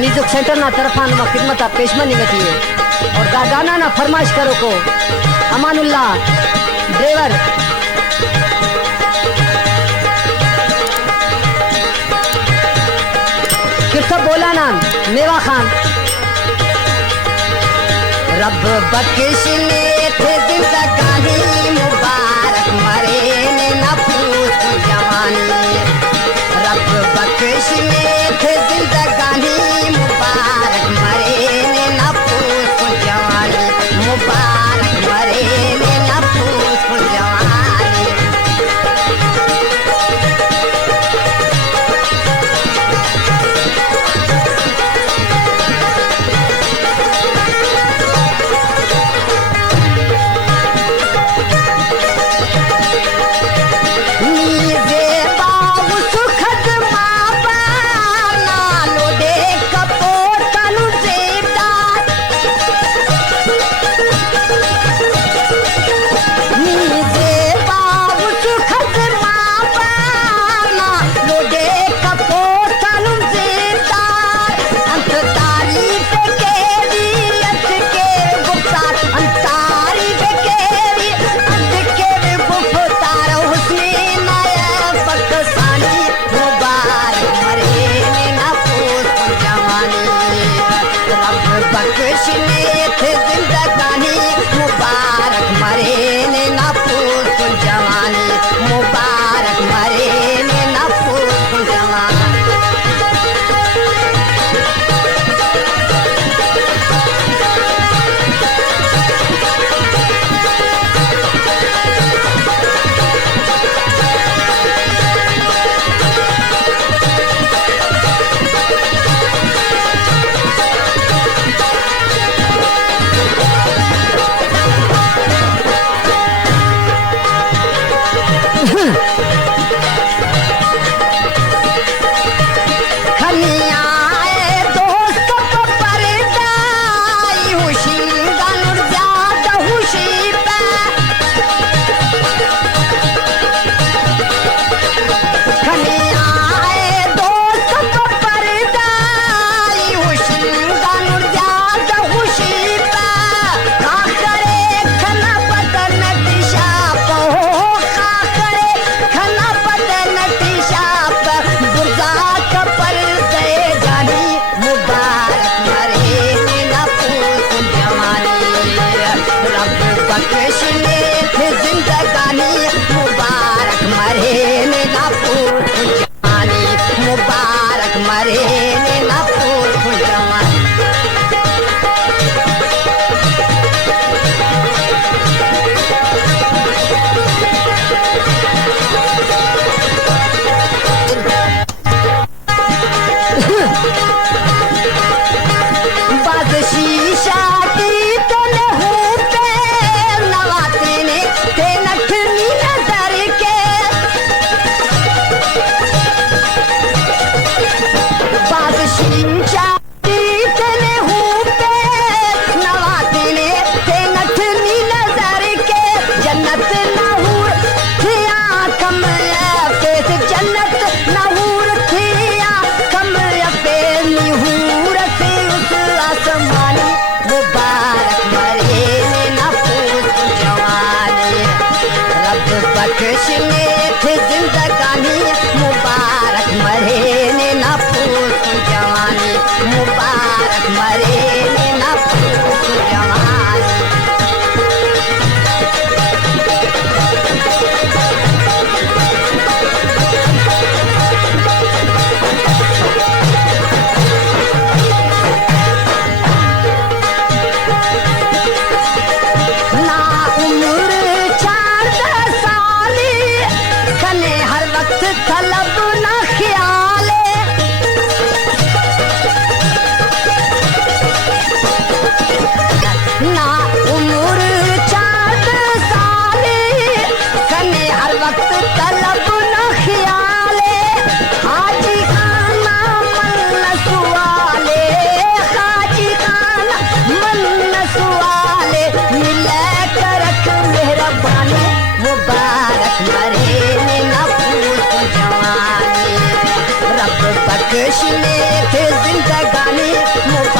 music centre ना तरफान में खिदमत पेशमनी में थी और गाना ना फरमाइश करो को अमानुल्लाह ड्राइवर किरसा बोला ना मेवा खान रब बख्श ले थे जिंदगानी मुबारक मरे ने न पूछ जवानी रब बख्श ले थे जिंदगानी मुबारक मरे ने न पूछ जवानी मुबारक मरे ने न पूछ जवानी देश में थे जिंदगानी